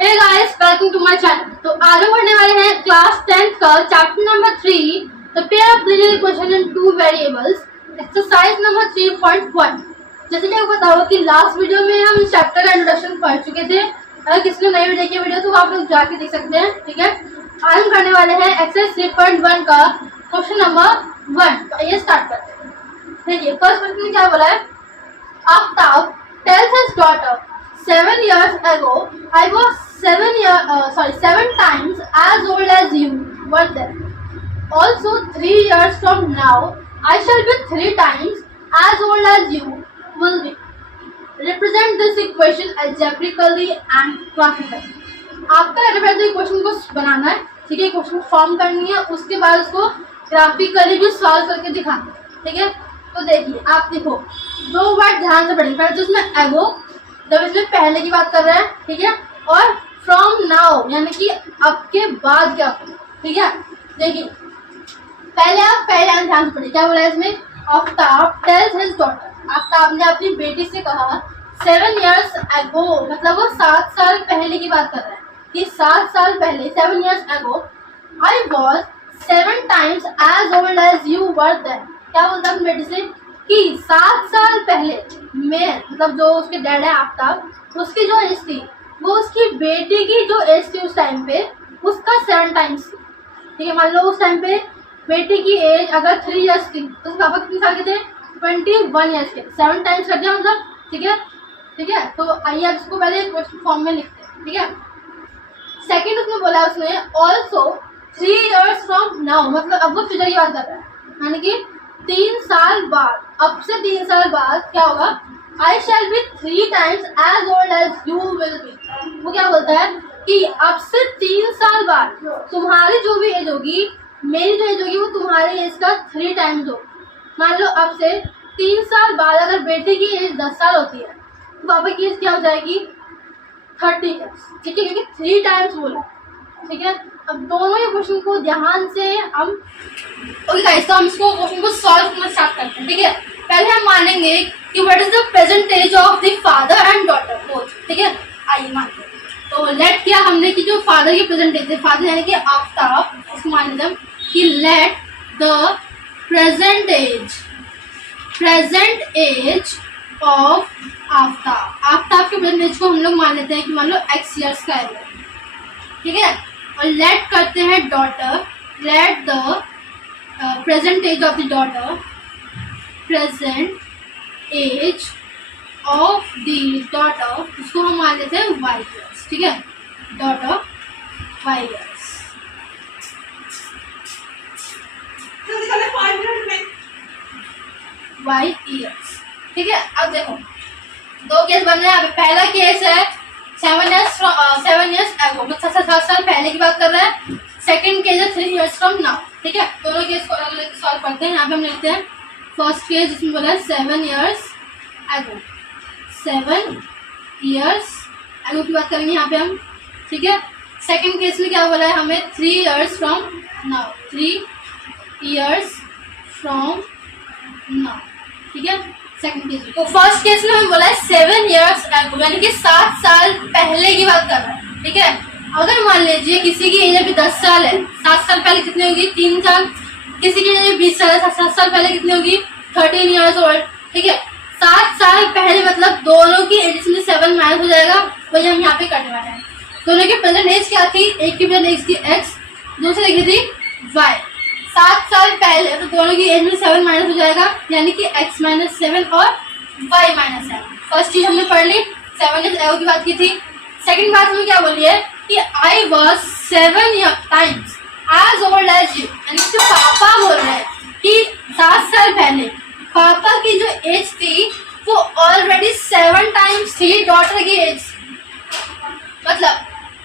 Hey guys, welcome to my channel. तो आज हम पढ़ने वाले हैं क्लास 10th का chapter number 3 the pair of linear equation in two variables exercise number 3.1। जैसे कि आपको पता होगा कि लास्ट वीडियो में हम इस चैप्टर का इंट्रोडक्शन पढ़ चुके थे। अगर किसी ने नहीं भी देखी वीडियो तो आप लोग जाके देख सकते हैं। ठीक है, आज हम करने वाले हैं एक्सरसाइज 3.1 का क्वेश्चन नंबर 1। तो आइए स्टार्ट करते हैं। देखिए, फर्स्ट क्वेश्चन में क्या बोला है। Aftab tells his daughter 7 years ago I was 7 times as old as you were then. Also 3 years from now I shall be 3 times as old as you will be. Represent this equation algebraically and graphically. आपका algebraic equation को बनाना है। ठीक है, question form करनी है, उसके बाद उसको ग्राफिकली भी सॉल्व करके दिखाना है। ठीक है, तो देखिए, आप देखो दो वर्ड ध्यान से पढ़ेंगे। पहले तो इसमें एगो, जब इसमें पहले की बात कर रहे हैं। ठीक है, और फ्रॉम नाउ यानी कि अब के बाद क्या होगा। ठीक है, देखिए पहले आप ध्यान से पढ़िए। क्या बोला है इसमें, Aftab tales his daughter, Aftab ने अपनी बेटी से कहा 7 years ago, मतलब वो 7 साल पहले की बात कर रहा है कि 7 साल पहले 7 years ago I was 7 times as old as you were then. क्या बोलता है अपनी बेटी से कि 7 साल पहले मैं, मतलब जो उसके डैड है आफ्ताब, उसकी जो एज थी वो उसकी बेटी की जो एज थी उस टाइम पे उसका 7 टाइम्स थी। ठीक है, मान लो उस टाइम पे बेटी की एज अगर 3 years थी तो उसके पापा कितने साल के थे, 21 years के। 7 टाइम्स कर दिया मतलब। ठीक है, तो आइए अब इसको पहले क्वेश्चन फॉर्म में लिखते हैं। ठीक है, सेकेंड उसने बोला, उसने ऑल्सो 3 years फ्रॉम नाउ, मतलब अब वो फ्यूचर की बात कर रहा है, यानी कि 3 साल बाद, अब से 3 साल बाद क्या होगा, आई shall be 3 times as old as you will be। वो क्या बोलता है कि अब से 3 साल बाद तुम्हारी जो भी एज होगी, मेरी जो एज होगी वो तुम्हारी एज का 3 times होगी। मान लो अब से 3 साल बाद अगर बेटी की एज 10 साल होती है तो पापा की एज क्या हो जाएगी, 30 years। ठीक है, क्योंकि 3 times बोला। ठीक है, अब दोनों ही क्वेश्चन को ध्यान से हम ओके गाइस, तो हम इसको क्वेश्चन को सॉल्व करना स्टार्ट करते हैं। ठीक है, पहले हम मानेंगे कि what is the present age of the father and daughter both. ठीक है, आइए मानते हैं। तो लेट किया हमने कि जो फादर की प्रेजेंट एज है, फादर यानी कि आफ्ताब, इसको मान लेते हैं कि let the present age of Aftab के प्रेजेंट एज को हम लोग मान लेते हैं कि मान लो x years का है। ठीक है, और लेट करते हैं daughter, let the present age of the daughter, present age of the daughter, उसको हम मान लेते हैं y years। ठीक है, daughter y years। y years। ठीक है, अब देखो दो केस बन रहे हैं। पहला केस है 7 years ago, मतलब 7 साल पहले की बात कर रहा है। सेकंड केस है 3 years from now। ठीक है, दोनों केस को अलग अलग सॉल्व करते हैं। यहाँ पे हम लिखते हैं फर्स्ट केस जिसमें बोला है 7 years ago, 7 years ago की बात करेंगे यहाँ पे हम। ठीक है, सेकंड केस में क्या बोला है हमें, 3 years from now, 3 years from now। ठीक है, सेकंड केस। तो फर्स्ट केस में हमें बोला है 7 years ago, यानी कि 7 साल पहले की बात कर रहा है। ठीक है, अगर मान लीजिए किसी की एज अभी 10 साल है, 7 साल पहले कितनी होगी, 3 साल। किसी की एज 20 साल है, 7 साल पहले कितनी होगी, 13 years old। ठीक है, 7 साल पहले मतलब दोनों की एज में 7 माइनस हो जाएगा, वही हम यहाँ पे करने वाले हैं। दोनों की प्रेजेंट एज क्या थी, एक की प्रेजेंट एज थी x, दूसरे की थी y। 7 साल पहले तो दोनों की एज में 7 माइनस हो जाएगा, यानी कि x - 7 और y - 7। फर्स्ट चीज हमने पढ़ ली, 7 years ago की बात की थी। सेकंड बात हमें क्या बोली है कि I was 7 times as old as you, यानी कि पापा बोल रहे हैं कि 7 साल पहले पापा की जो एज थी वो ऑलरेडी 7 टाइम्स थी डॉटर की एज। मतलब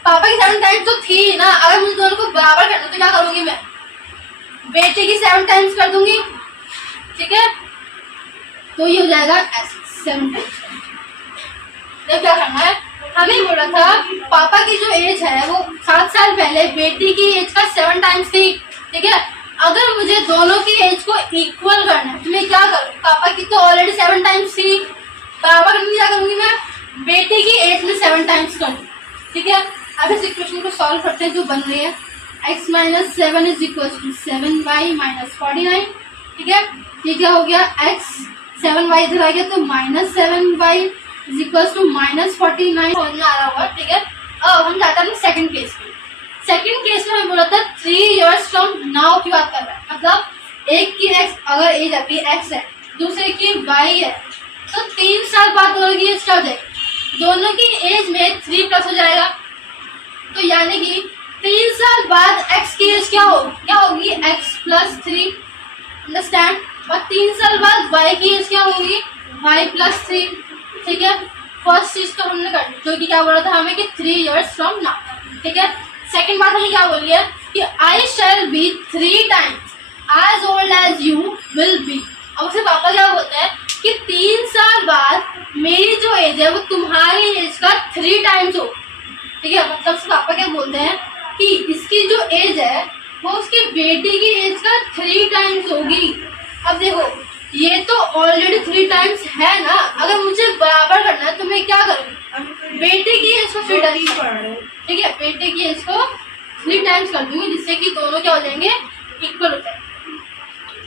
पापा की 7 टाइम्स तो थी ना, अगर मुझे दोनों को बराबर करना तो क्या करूंगी, मैं बेटे की 7 टाइम्स कर दूंगी। ठीक है, तो ये हो जाएगा 7 टाइम्स। क्या करना है, हमें बोला था पापा की जो एज है वो 7 साल पहले बेटी की एज का 7 टाइम्स थी। ठीक है, अगर मुझे दोनों की एज को इक्वल करना है तो मैं क्या करूँ, पापा की तो ऑलरेडी 7 टाइम्स थी, बराबर करने क्या करूंगी मैं, बेटी की एज में 7 टाइम्स कर दूँ। ठीक है, अब इस इक्वेशन को सॉल्व करते हैं जो बन रही है x minus 7 is equal to 7y minus 49। ठीक है, ये क्या हो गया, x 7y इधर आ गया तो minus 7y is equal to minus 49 होने आ रहा होगा। ठीक है, अब हम जाते हैं सेकंड केस में। सेकंड केस में हमें बोला था 3 इयर्स फ्रॉम नाउ की बात कर रहा है, मतलब एक की x अगर एज अभी x है, दूसरे की y है, तो 3 साल बाद दोनों की एज क्या हो जाएगी, दोनों की एज में 3 प्लस हो जाएगा। तो यानी कि 3 साल बाद x की एज क्या होगी x प्लस 3, अंडरस्टैंड। और 3 साल बाद y की एज क्या होगी y प्लस 3। ठीक है, फर्स्ट चीज तो हमने कर दी, जो कि क्या बोला था हमें कि 3 इयर्स फ्रॉम नाउ। ठीक है, सेकंड बात हमें क्या बोली है कि I shall be 3 times as old as you will be. अब उससे पापा क्या बोलते हैं कि 3 साल बाद मेरी जो एज है वो तुम्हारी एज का 3 टाइम्स हो। ठीक है, मतलब उससे पापा क्या बोलते हैं कि इसकी जो एज है वो उसकी बेटी की एज का 3 टाइम्स होगी। अब देखो ये तो ऑलरेडी 3 टाइम्स है ना, अगर मुझे बराबर करना है तो मैं क्या करूँगी, बेटे की एज को 3 टाइम्स, ठीक है, बेटे की एज को 3 टाइम्स कर दूंगी, जिससे कि दोनों क्या हो जाएंगे, इक्वल हो जाएंगे।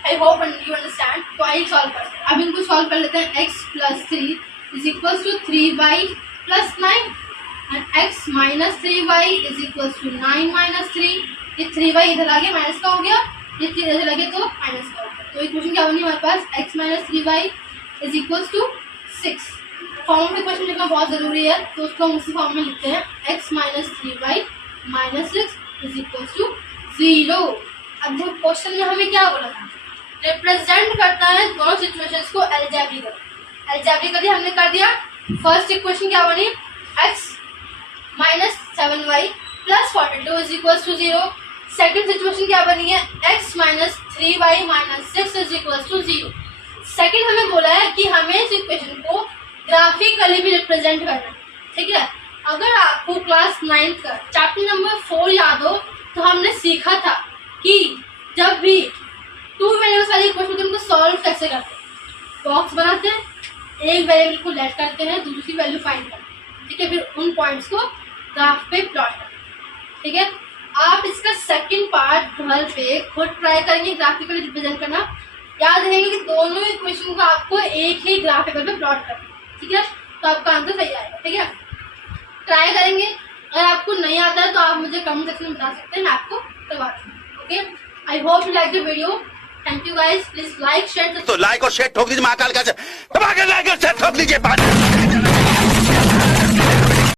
I hope you understand. तो आई सॉल्व करते हैं, अब इनको सॉल्व कर लेते हैं। x plus 3 is equal to 3y plus 9 and x minus 3y is equal to 9 minus 3। ये 3y इधर आ गया, माइनस का हो गया, ये 3 इधर आ गया तो माइनस का हो गया। तो इक्वेशन क्या बनी हमारे पास, x minus 3y is equal to 6। Form में इक्वेशन लिखना बहुत जरूरी है, तो उसको हम उसी फॉर्म में लिखते हैं, x minus 3y minus 6 is equal to 0। अब देखो क्वेश्चन में हमें क्या बोला था, रिप्रेजेंट करता है दोनों सिचुएशंस को अलजेब्रिकली। अलजेब्रिकली हमने कर दिया। फर्स्ट इक्वेशन क्या बनी, x minus 7y plus 42 is equal to 0। Second situation क्या बनी है, x minus 3y minus 6 is equal to 0। Second हमें बोला है कि हमें इस इक्वेशन को ग्राफिकली भी रिप्रेजेंट करना है। ठीक है, अगर आपको क्लास 9th का चैप्टर नंबर 4 याद हो तो हमने सीखा था कि जब भी 2 वेरिएबल्स वाली इक्वेशन उनको सॉल्व कैसे करते हैं, बॉक्स बनाते हैं, एक वेरिएबल को लेट करते हैं, दूसरी वैल्यू फाइंड करते हैं। ठीक है, फिर उन पॉइंट्स को ग्राफ पे प्लॉट करते हैं। ठीक है, आप इसका सेकंड पार्ट घर पे खुद ट्राई करेंगे ग्राफिकली रिप्रेजेंट करना। याद रहेंगे कि दोनों इक्वेशन को आपको एक ही ग्राफिकल पे प्लॉट करना। ठीक है, तो आपका आंसर सही आएगा। ठीक है, ट्राई करेंगे। अगर आपको नहीं आता है तो आप मुझे कमेंट सेक्शन में बता सकते हैं, मैं आपको करवा दूँगी। Okay, I hope you like the video. Thank you guys, please like share. तो लाइक और शेयर ठोक दीजिए महाकाल का, लाइक और शेयर ठोक दीजिए।